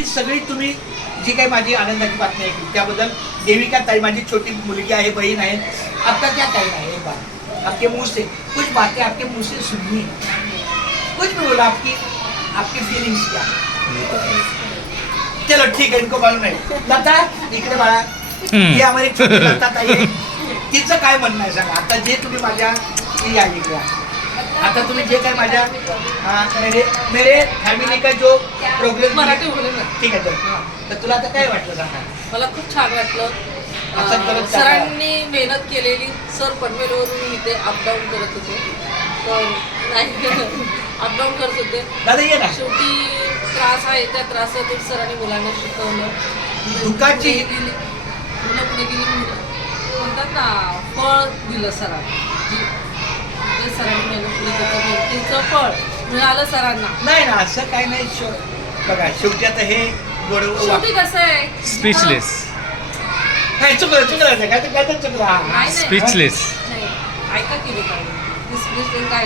ही सगळी तुम्ही जी काही माझी आनंदाची बातमी ऐकली त्याबद्दल देविका ताई माझी छोटी मुलगी आहे, बहीण आहे, आता क्या टाइम है एक बार आपके मुंह से कुछ बातें आपके मुंह से सुननी, कुछ भी बोला, आपकी फीलिंग्स क्या? चलो ठीक है, इनको मालूम नहीं. लता इकडे बाळा, ही हमारी छोटी लता ताई आहे, तिचं काय म्हणणं आहे सांगा. आता जे तुम्ही माझ्या या इकडे आता तुम्ही जे काय माझ्या मेरे फॅमिली का जो प्रोग्रेस मराठी बोले ना. ठीक आहे तर तुला आता काय वाटलं सांगा. मला खूप छान वाटलं. असं करत सरांनी मेहनत केलेली. सर पनवेलवरून इथे अपडाऊन करत होते, तर नाही अपडाऊन करत होते. दादा ये ना. शेवटी त्रास आहे, त्या त्रासातून सरांनी मुलांना शिकवलं. दुःखाची मुलं पुढे गेली, म्हणतात ना फळ दिलं सरांनी. जे सरांनी मेहनत केली त्याचं मेहनतीचं फळ मिळालं सरांना. नाही ना असं काही नाही. बघा शेवटी आता हे शेवटी कसं आहे, स्पीचलेस. नाही चुकलं काय चुकला स्पीचलेस. नाही ऐका केली पाहिजे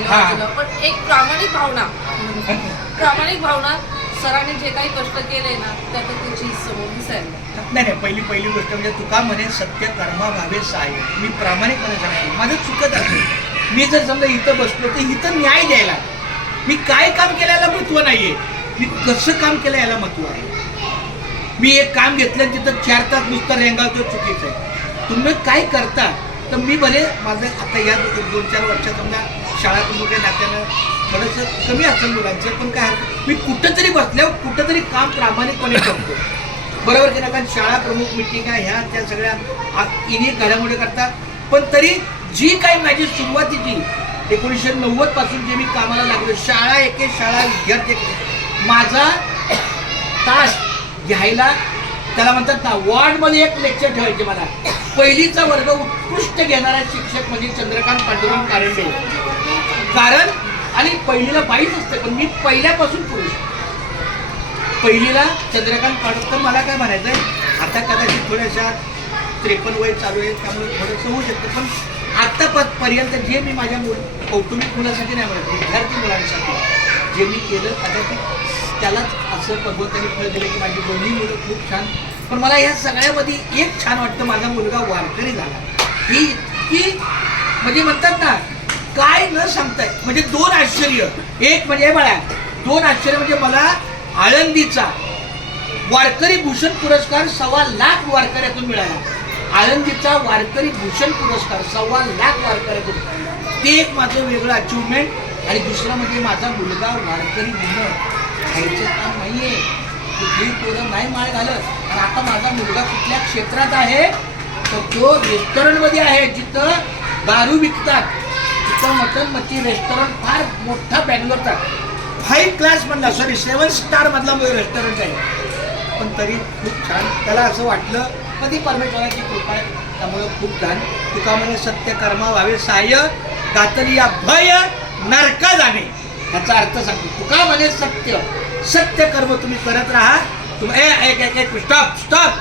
हा. राहिलं, पण एक प्रामाणिक भावना सरांनी जे काही कष्ट केले ना त्यात त्याची समोर दिसायला. नाही पहिली गोष्ट म्हणजे तुका म्हणे सत्य कर्मा भावे सहाय्य. मी प्रामाणिकपणे सांगतो माझं चुकत असेल. मी जर समजा इथं बसलो तर इथं न्याय द्यायला, मी काय काम केलं याला महत्व नाहीये, मी कसं काम केलं याला महत्व आहे. मी एक काम घेतलं तिथं 4 तास नुसतं रेंगावतो, चुकीचं आहे. तुम्ही काय करता तर मी भले माझं आता या 2-4 वर्षात समजा शाळा कुठे नात्यानं थोडंसं कमी असेल मुलांचं, पण काय मी कुठंतरी बसल्यावर कुठंतरी काम प्रामाणिकपणे करतो. बरोबर की ना, कारण शाळा प्रमुख मिटिंग आहे ह्या त्या सगळ्या इनी घडामोडी करतात. पण तरी जी काही माझी सुरुवातीची 1990 पासून जे मी कामाला लागलो, शाळा विद्यार्थी माझा तास घ्यायला त्याला म्हणतात ना, वॉर्डमध्ये एक लेक्चर ठेवायचे. मला पहिलीचा वर्ग उत्कृष्ट घेणारा शिक्षक म्हणजे चंद्रकांत पांडुरंग कारंडे. कारण आणि पहिलीला बाईच असते, पण मी पहिल्यापासून पुरुष. पहिलीला चंद्रकांत पांडुरंग. तर मला काय म्हणायचं आहे, आता कदाचित थोड्याशा 53 वय चालू आहे त्यामुळे थोडंसं होऊ शकतं, पण आत्तापर्यंत जे मी माझ्या कौटुंबिक मुलासाठी नाही म्हणत, विद्यार्थी मुलांसाठी जे मी केलं कदाचित त्यालाच असं भगवंतांनी फळ दिलं की माझी दोन्ही मुलं खूप छान. पण मला ह्या सगळ्यामध्ये एक छान वाटतं, माझा मुलगा वारकरी झाला. ही इतकी म्हणजे म्हणतात ना काय न सांगताय, म्हणजे 2 आश्चर्य. एक म्हणजे बाळा 2 आश्चर्य म्हणजे मला आळंदीचा वारकरी भूषण पुरस्कार 1.25 लाख वारकऱ्यातून मिळाला. आळंदीचा वारकरी भूषण पुरस्कार 1.25 लाख वारकऱ्यातून, ते एक माझं वेगळं अचिव्हमेंट. आणि दुसरं म्हणजे माझा मुलगा वारकरी होणं खायचं काम नाहीये, कुठलीही पोरं नाही माळ घालत. आणि आता माझा मुलगा कुठल्या क्षेत्रात आहे तर तो रेस्टॉरंटमध्ये आहे, जिथं दारू विकतात, तिथं मटन मच्छी रेस्टॉरंट फार मोठा बँगलोरचा 5 क्लास मधला 7 स्टार मधला रेस्टॉरंट आहे. पण तरी खूप छान त्याला असं वाटलं कधी परमेश्वराची कृपा आहे, त्यामुळं खूप छान. तुका म्हणे सत्य कर्मा व्हावे सहाय्य, गातली या भय नरका जाणे. याचा अर्थ सांगतो. तुका म्हणे सत्य कर्म तुम्ही करत राहा. स्टॉप